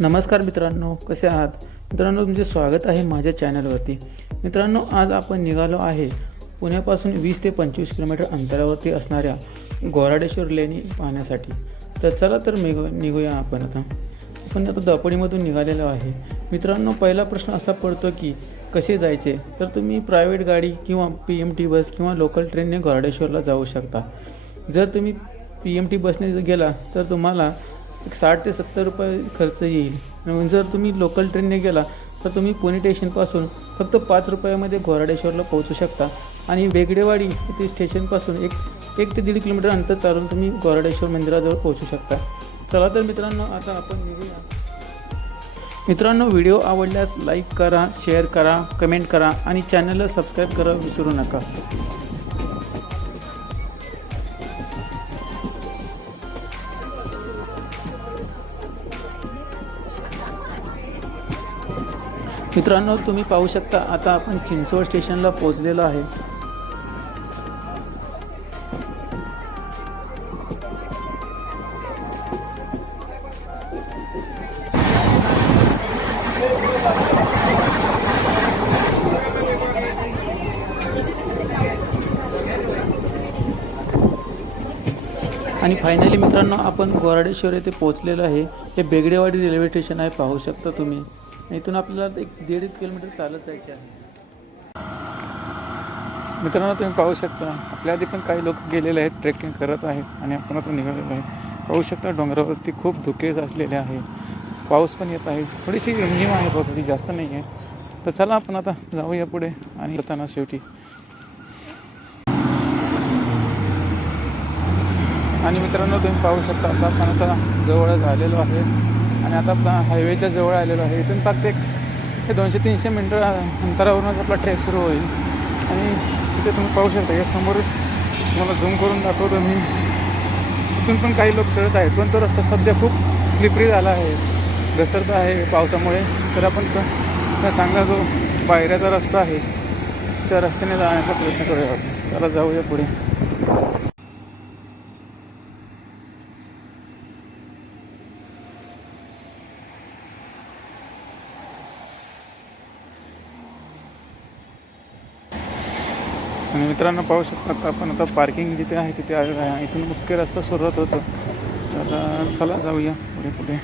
नमस्कार मित्रांनो कसे आहात? मित्रांनो तुमचे स्वागत आहे माझ्या चॅनलवरती. मित्रांनो आज आपण निघालो आहे पुण्यापासून वीस ते पंचवीस किलोमीटर अंतरावरती असणाऱ्या गोराडेश्वर लेणी पाहण्यासाठी. तर चला तर निघू निघूया आपण आता. आपण आता दपडीमधून निघालेलो आहे. मित्रांनो पहिला प्रश्न असा पडतो की कसे जायचे? तर तुम्ही प्रायव्हेट गाडी किंवा पी एम टी बस किंवा लोकल ट्रेनने गोराडेश्वरला जाऊ शकता. जर तुम्ही पी एम टी बसने जर गेला तर तुम्हाला एक साठ ते सत्तर रुपये खर्च येईल. आणि जर तुम्ही लोकल ट्रेनने गेला तर तुम्ही पुणे स्टेशनपासून फक्त पाच रुपयामध्ये घोराडेश्वरला पोहोचू शकता. आणि वेगडेवाडी येथे स्टेशनपासून एक एक ते दीड किलोमीटर अंतर चालून तुम्ही घोराडेश्वर मंदिराजवळ पोहोचू शकता. चला तर मित्रांनो आता आपण निघूया. मित्रांनो व्हिडिओ आवडल्यास लाईक करा शेअर करा कमेंट करा आणि चॅनलला सबस्क्राईब करा विसरू नका. मित्रांनो तुम्ही पाहू शकता आता आपण चिंचवड स्टेशनला पोहोचलेलो आहे. आणि फायनली मित्रांनो आपण गोराडेश्वर येथे पोहोचलेलो आहे. हे बेगडेवाडी रेल्वे स्टेशन आहे पाहू शकता तुम्ही. इथून आपल्याला एक दीड किलोमीटर चालत जायचे आहे. मित्रांनो तुम्ही पाहू शकता आपल्या आधी पण काही लोक गेलेले आहेत ट्रेकिंग करत आहेत आणि आपण आता निघालेलो आहे. पाहू शकता डोंगरावरती खूप धुकेच असलेले आहे. पाऊस पण येत आहे. थोडीशी रिमझिम आहे पावसाची जास्त नाही आहे. तर चला आपण आता जाऊया पुढे आणि येताना शेवटी. आणि मित्रांनो तुम्ही पाहू शकता आता आपण आता जवळ झालेलो आहे. आणि आता आपला हायवेच्या जवळ आलेलो आहे. इथून फक्त एक हे दोनशे तीनशे मिनटं अंतरावरूनच आपला ट्रेक सुरू होईल. आणि तिथे तुम्ही पाहू शकता या समोर तुम्हाला झूम करून दाखवतो मी. तिथून पण काही लोक चढत आहेत पण तो रस्ता सध्या खूप स्लिपरी झाला आहे. घसरत आहे पावसामुळे. तर आपण त्या चांगला जो पायऱ्याचा रस्ता आहे त्या रस्त्याने जाण्याचा प्रयत्न करूया चला जाऊया पुढे. मित्रांनो पाहू शकता आपण आता पार्किंग जिथे आहे तिथे आलेलो आहे. इथून मुख्य रस्ता सुरुवात होतो. तर चला जाऊया पुढे पुढे.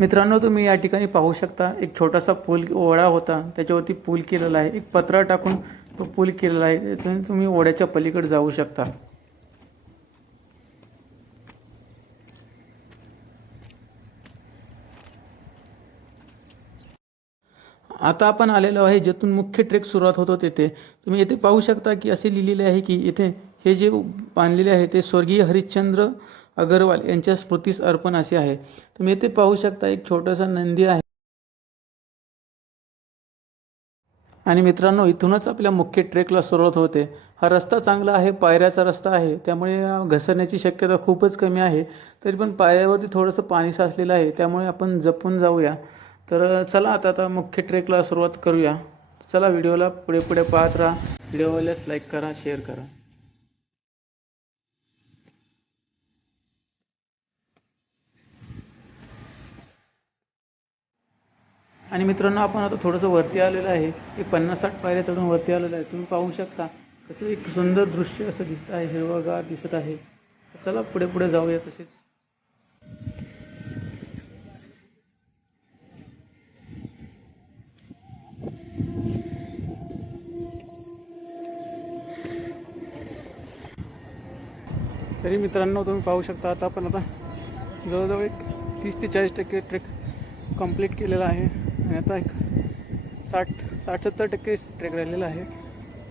मित्रांनो तुम्ही या ठिकाणी पाहू शकता एक छोटासा पूल ओढा होता. त्याच्यावरती पूल केलेला आहे. एक पत्रा टाकून तो पूल केलेला आहे. त्यातून तुम्ही ओढ्याच्या पलीकडे जाऊ शकता. आता आपण आलेलो आहे जेथून मुख्य ट्रेक सुरुवात होतो तेथे तुम्ही येथे पाहू शकता की असे लिहिलेले आहे की येथे हे जे बांधलेले आहे ते स्वर्गीय हरिश्चंद्र अगरवाल यांच्या स्मृतीस अर्पण असे आहे. तुम्ही येथे पाहू शकता एक छोटासा नंदी आहे. आणि मित्रांनो इथूनच आपल्या मुख्य ट्रेकला सुरुवात होते. हा रस्ता चांगला आहे पायऱ्याचा रस्ता आहे. त्यामुळे घसरण्याची शक्यता खूपच कमी आहे. तरी पण पायऱ्यावरती थोडंसं पाणी साचलेलं आहे. त्यामुळे आपण जपून जाऊया. तर चला आता आता मुख्य ट्रेकला सुरुवात करूया. चला व्हिडिओला पुढे पुढे पाहत राहा. व्हिडिओला लाईक करा शेअर करा. आणि मित्रांनो आपण आता थोडंसं वरती आलेलं आहे. एक पन्नास साठ पायऱ्या चढून वरती आलेलं आहे. तुम्ही पाहू शकता. कसं एक सुंदर दृश्य असं दिसत आहे हिरवगार दिसत आहे. चला पुढे पुढे जाऊया तसेच. तरी मित्रांनो तुम्ही पाहू शकता आता आपण आता जवळजवळ एक तीस ते चाळीस टक्के ट्रेक कंप्लीट केलेला आहे. आणि आता एक साठ साठ सत्तर टक्के ट्रेक राहिलेला आहे.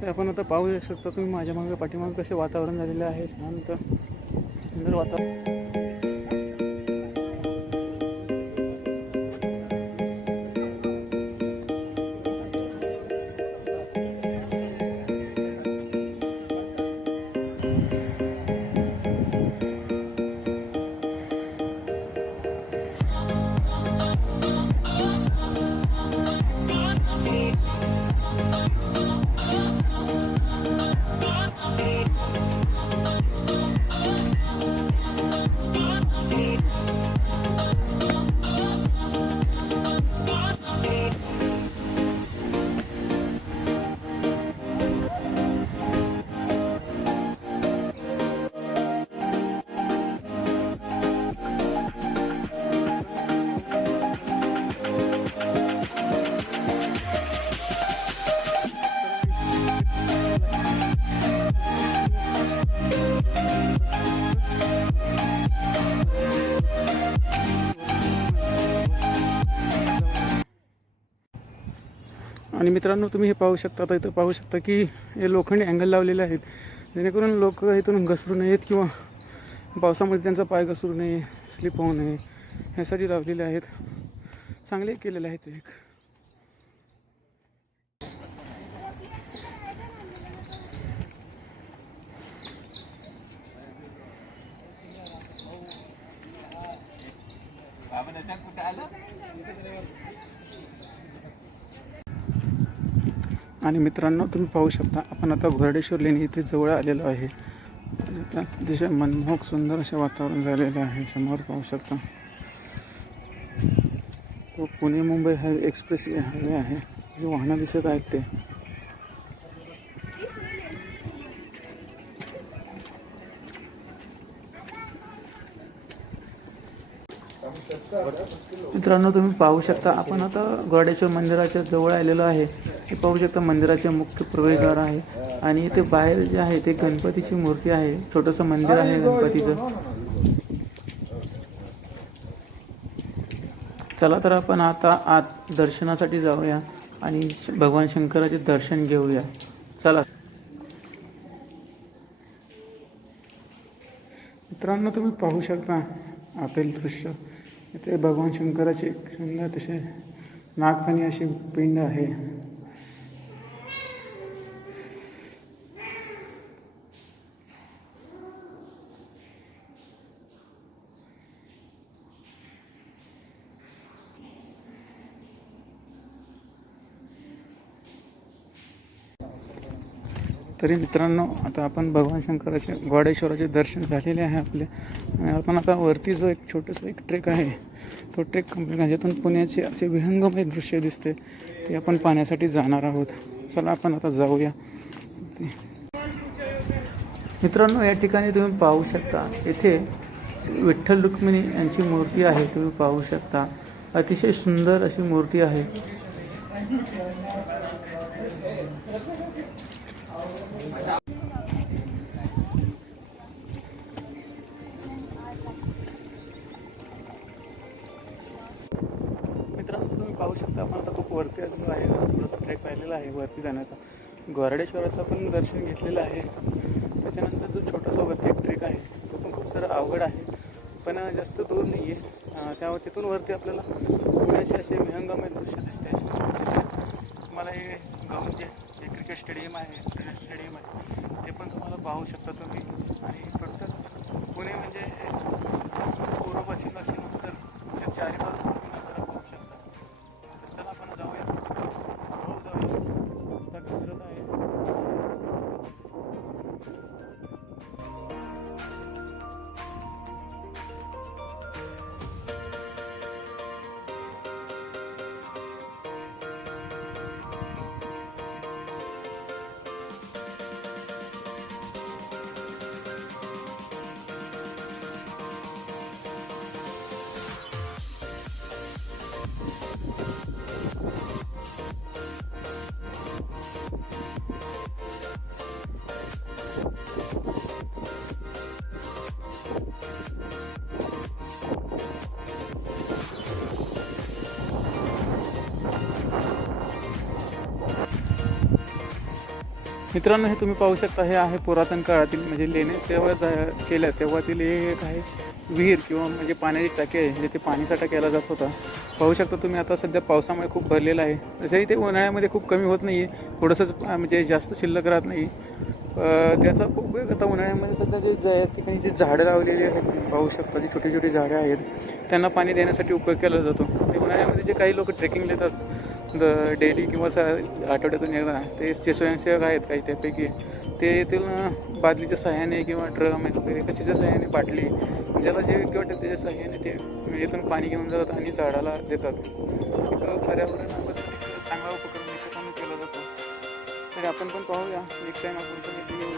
तर आपण आता पाहू शकता तुम्ही माझ्या मागे पाठीमागे कसे वातावरण झालेलं आहे. शांत सुंदर वातावरण. आणि मित्रांनो तुम्ही हे पाहू शकता आता इथं पाहू शकता की हे लोखंडी अँगल लावलेले आहेत. जेणेकरून लोक इथून घसरू नयेत किंवा पावसामध्ये त्यांचा पाय घसरू नये स्लिप होऊ नये ह्यासाठी लावलेले आहेत. चांगले केलेले आहेत एक. आणि मित्रांनो तुम्ही पाहू शकता आपण आता घोरडेश्वर लेणी इथे जवळ आलेलो आहे. आता अतिशय मनमोहक सुंदर असे वातावरण झालेलं आहे. समोर पाहू शकता. तो Pune Mumbai highway express highway आहे. जे वाहनं दिसत आहेत ते. मित्रांनो तुम्ही पाहू शकता आपण आता गोरडेश्वर मंदिराच्या जवळ आलेलो आहे. हे पाहू शकता मंदिराचे मुख्य प्रवेशद्वार आहे. आणि इथे बाहेर जे आहे ते गणपतीची मूर्ती आहे. छोटंसं मंदिर आहे गणपतीचं. चला तर आपण आता आत दर्शनासाठी जाऊया आणि भगवान शंकराचे दर्शन घेऊया. चला. मित्रांनो तुम्ही पाहू शकता आपेल दृश्य. इथे भगवान शंकराचे एक सुंदर तसे नागफणी अशी पिंड आहे. तरी मित्रांनो आता आपण भगवान शंकराचे गोडेश्वराचे दर्शन झालेले आहे आपले. आणि आपण आता वरती जो एक छोटंसं एक ट्रेक आहे तो ट्रेक कंप्लीट ज्यातून पुण्याचे असे विहंगमय दृश्य दिसते ते आपण पाहण्यासाठी जाणार आहोत. चला आपण आता जाऊया. मित्रांनो या ठिकाणी तुम्ही पाहू शकता येथे विठ्ठल रुक्मिणी यांची मूर्ती आहे. तुम्ही पाहू शकता अतिशय सुंदर अशी मूर्ती आहे. मित्रांनो तुम्ही पाहू शकता आपण आता खूप वरती अजून आहे. थोडासा ट्रेक राहिलेला आहे वरती जाण्याचा. गोराडेश्वराचं पण दर्शन घेतलेलं आहे. त्याच्यानंतर जो छोटासा वरती एक ट्रेक आहे तो पण खूप सारा अवघड आहे. पण जास्त दूर नाही आहे त्यामुळे तिथून वरती आपल्याला पुण्याचे असे विहंगमय दृश्य दिसते तुम्हाला हे गाव जे क्रिकेट स्टेडियम आहे क्रिकेट स्टेडियम आहे ते पण तुम्हाला पाहू शकता तुम्ही. आणि फक्त पुणे म्हणजे मित्रांनो हे तुम्ही पाहू शकता हे आहे पुरातन काळातील म्हणजे लेणे. तेव्हा जा- केल्या तेव्हातील हे एक आहे विहीर किंवा म्हणजे पाण्याची टाकी आहे जिथे पाणीसाठा केला जात होता. पाहू शकता तुम्ही आता सध्या पावसामुळे खूप भरलेला आहे. तसंही ते उन्हाळ्यामध्ये खूप कमी होत नाही आहे थोडंसंच म्हणजे जास्त शिल्लक राहत नाही त्याचा उपयोग आता उन्हाळ्यामध्ये सध्या जे जा- ठिकाणी जी झाडं लावलेली आहेत पाहू शकता जी छोटी छोटी झाडं आहेत त्यांना पाणी देण्यासाठी उपयोग केला जातो. आणि उन्हाळ्यामध्ये जे काही लोक ट्रेकिंग देतात द डेली किंवा स आठवड्यातून एकदा. ते जे स्वयंसेवक आहेत काही त्यापैकी. ते येथील बादलीच्या सहाय्याने किंवा ड्रम वगैरे. कशाच्या सहाय्याने? बाटली. म्हणजे ज्याला जे योग्य वाटेल त्याच्या सहाय्याने ते येथून पाणी घेऊन जातात आणि झाडाला देतात. एक पर्यावरणाबद्दल चांगला उपक्रम निश्चितपणे केला जातो. तरी आपण पण पाहूया. नेक्स्ट टाईम आपण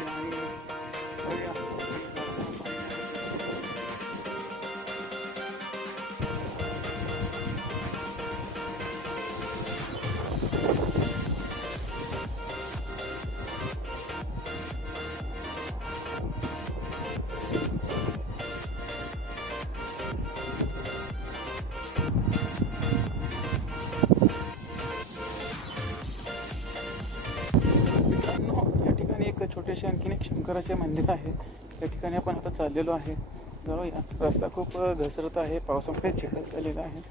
असे आणखीन एक शंकराचे मंदिर आहे. त्या ठिकाणी आपण आता चाललेलो आहे. जाऊया. रस्ता खूप घसरत आहे. पावसामुळे चिखल झालेला आहे.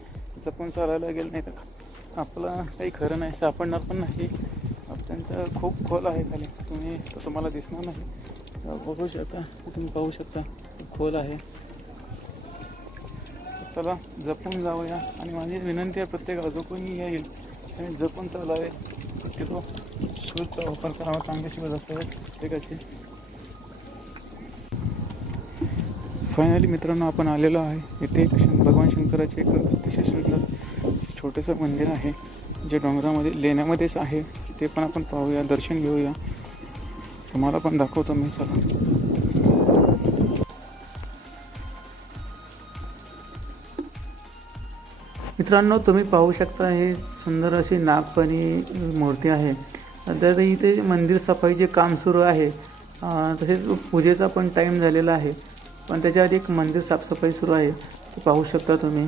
जपून चालायला गेलं नाही तर आपलं काही खरं नाही सापडणार पण नाही. अत्यंत खूप खोल आहे खाली. तुम्ही तुम्हाला दिसणार नाही. बघू शकता तुम्ही पाहू शकता खोल आहे. चला जपून जाऊया. आणि माझी विनंती आहे प्रत्येक जो कोणी येईल आणि जपून चालावे. शक्यतो शूजचा वापर करावा चांगले शूज असावे प्रत्येकाचे फायनली मित्रांनो आपण आलेलो आहे. इथे एक शं भगवान शंकराचे एक अतिशय सुंदर छोटंसं मंदिर आहे जे डोंगरामध्ये लेण्यामध्येच आहे. ते पण आपण पाहूया दर्शन घेऊया. तुम्हाला पण दाखवतो मी चला. मित्रांनो तुम्ही पाहू शकता हे सुंदर अशी नागपणी मूर्ती आहे. तर इथे मंदिर सफाईचे काम सुरू आहे. तसेच पूजेचा पण टाईम झालेला आहे. पण त्याच्या आधी एक मंदिर साफसफाई सुरू आहे. ते पाहू शकता तुम्ही.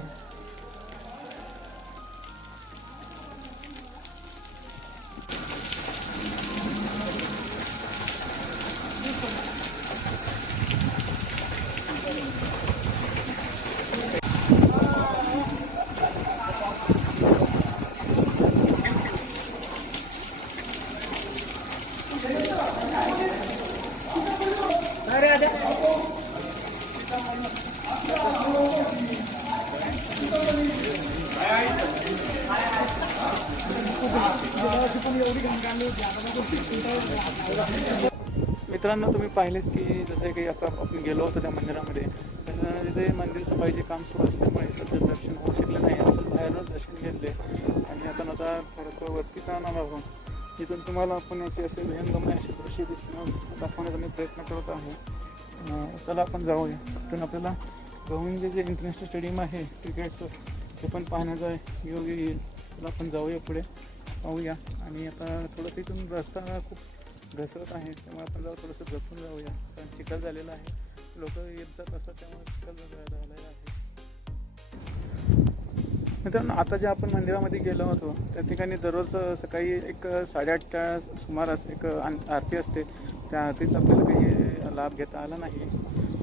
मित्रांनो तुम्ही पाहिलेच की जसं काही आता आपण गेलो होतो त्या मंदिरामध्ये तर तिथे मंदिर सफाईचे काम सुरू असल्यामुळे सध्या दर्शन होऊ शकलं नाही. असं बाहेरच दर्शन घेतले आणि आता आता थोडंसं वरती जाणार आहोत. इथून तुम्हाला आपण पुण्याचे असे विहंगमय असे दृश्य दिसणं दाखवण्याचा मी प्रयत्न करत आहे. चला आपण जाऊया. तिथून आपल्याला गवंजे जे इंटरनॅशनल स्टेडियम आहे क्रिकेटचं ते पण पाहण्याचा योग येईल. चला आपण जाऊया पुढे. पाहूया. आणि आता थोडंसं इथून रस्ता खूप घसरत आहे त्यामुळे आपण जरा थोडंसं जपून जाऊया. कारण चिखल झालेला आहे. लोक येत जात असतात त्यामुळे चिखल झालेला आहे. मित्रांनो आता जे आपण मंदिरामध्ये गेलो होतो त्या ठिकाणी दररोज सकाळी एक साडेआठच्या सुमारास एक आरती असते. त्या आरतीचा आपल्याला काही लाभ घेता आला नाही.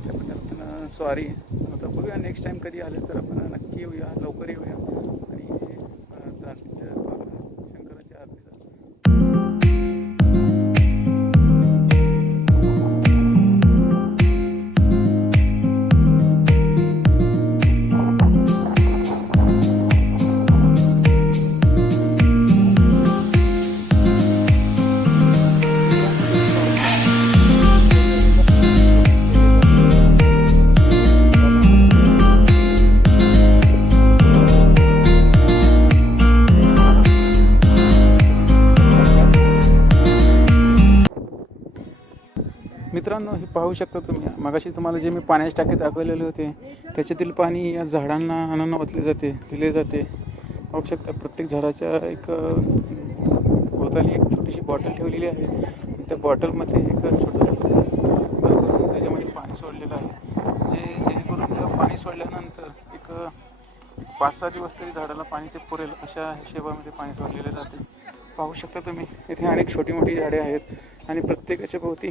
त्याबद्दल सॉरी आता बघूया नेक्स्ट टाईम कधी आले तर आपण नक्की येऊया लवकर येऊया. आणि मित्रांनो हे पाहू शकता तुम्ही. मगाशी तुम्हाला जे मी पाण्याची टाकी दाखवलेले होते त्याच्यातील पाणी या झाडांना अनांना ओतले जाते दिले जाते. पाहू शकता प्रत्येक झाडाच्या एक भोवताली एक छोटीशी बॉटल ठेवलेली आहे. त्या बॉटलमध्ये एक छोटंसं त्याच्यामध्ये पाणी सोडलेलं आहे. जे जेणेकरून पाणी सोडल्यानंतर एक पाच सहा दिवस तरी झाडाला पाणी ते पुरेल अशा हिशेबामध्ये पाणी सोडलेले जाते. पाहू शकता तुम्ही. इथे अनेक छोटी मोठी झाडे आहेत आणि प्रत्येकाच्या भोवती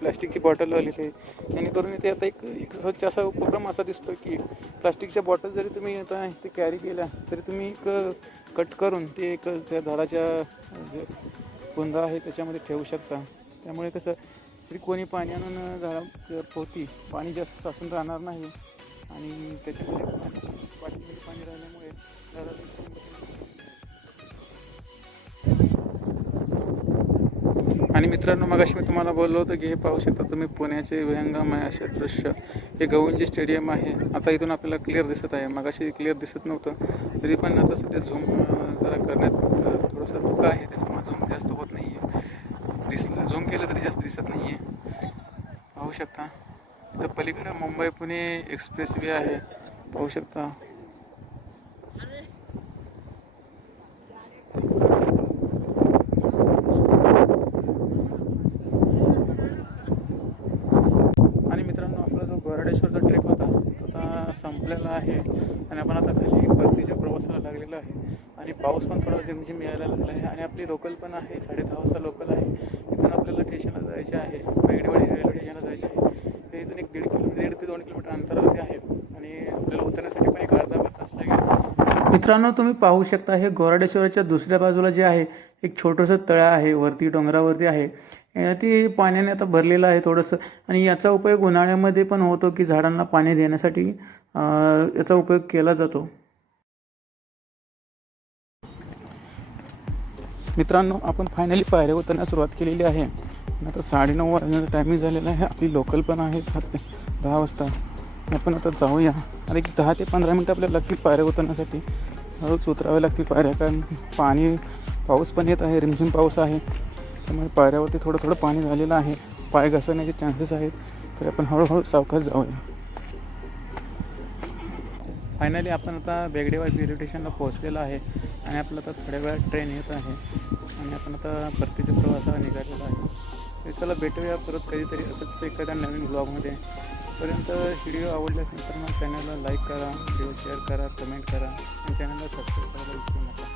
प्लास्टिकची बॉटल आलेली आहे. जेणेकरून इथे आता एक एक स्वच्छ असा उपक्रम असा दिसतो की प्लास्टिकच्या बॉटल जरी तुम्ही आता इथे कॅरी केल्या तरी तुम्ही एक कट करून ते एक त्या झाडाच्या जे गोंधळ आहे त्याच्यामध्ये ठेवू शकता. त्यामुळे कसं तरी कोणी पाणी आणून झाडा पोती पाणी जास्त साचून राहणार नाही आणि त्याच्यामध्ये पाणी पाणी राहिल्यामुळे मित्रांनो मगाशी मी तुम्हाला बोललो होतं की हे पाहू शकता तुम्ही पुण्याचे विहंगमय असे दृश्य. हे गवंजी स्टेडियम आहे. आता इथून आपल्याला क्लिअर दिसत आहे. मगाशी क्लिअर दिसत नव्हतं. तरी पण आता सध्या झूम जरा करण्यात थोडंसं धोका आहे. त्याच्यामुळे झूम जास्त होत नाही आहे दिसलं झूम केलं तरी जास्त दिसत नाही आहे पाहू शकता. तर पलीकडे मुंबई पुणे एक्सप्रेस वे आहे. पाहू शकता आणि मित्रांनो आपला जो गोराडेश्वरचा ट्रेक होता तो आता संपलेला आहे आणि आपण आता खाली परतीच्या प्रवासाला लागलेलो म्हणजे आहे झिमझिम यायला लागलं आहे आणि आपली लोकल पण आहे साडे दहा वाजता लोकल आहे. इथून आपल्याला स्टेशनला जायचे आहे बेगडेवाडी रेल्वे स्टेशनला जायचे आहे. ते इथून एक दीड किलो दीड ते दोन किलोमीटर अंतरावरती आहे आणि आपल्याला उतरण्यासाठी पण एक अर्धा तास लागेल. मित्रांनो तुम्ही पाहू शकता हे गोराडेश्वराच्या दुसऱ्या बाजूला जे आहे एक छोटंसं तळं आहे वरती डोंगरावरती आहे. ती ते पाण्याने आता भरलेलं आहे थोडंसं आणि याचा उपयोग उन्हाळ्यामध्ये पण होतो की झाडांना पाणी देण्यासाठी याचा उपयोग केला जातो. मित्रांनो आपण फायनली पायऱ्या उतरण्यास सुरुवात केलेली आहे. आता साडेनऊ वाजण्याचा टायमिंग झालेला आहे. आपली लोकल पण आहे सात दहा वाजता. आपण आता जाऊया. आणि एक दहा ते पंधरा मिनटं आपल्याला लागतील पायऱ्या उतरण्यासाठी. हळूच उतरावे लागतील पायऱ्या कारण पाणी पाऊस पण येत आहे. रिमझिम पाऊस आहे. त्यामुळे पायऱ्यावरती थोडं थोडं पाणी झालेलं आहे. पाय घसरण्याचे चान्सेस आहेत. तर आपण हळूहळू सावकाश जाऊया. फायनली आपण आता बेगडेवाडी रेल्वे स्टेशनला पोहोचलेलो आहे. आणि आपलं आता थोड्या वेळात ट्रेन येत आहे. आणि आपण आता परतीच्या प्रवासाला निघालेला आहे. तर चला भेटूया परत कधीतरी असंच एखाद्या नवीन ब्लॉगमध्ये पर्यंत व्हिडिओ आवडल्यास नंतर मग चॅनलला लाईक करा व्हिडिओ शेअर करा कमेंट करा आणि चॅनलला सबस्क्राईब करायला विसरू नका.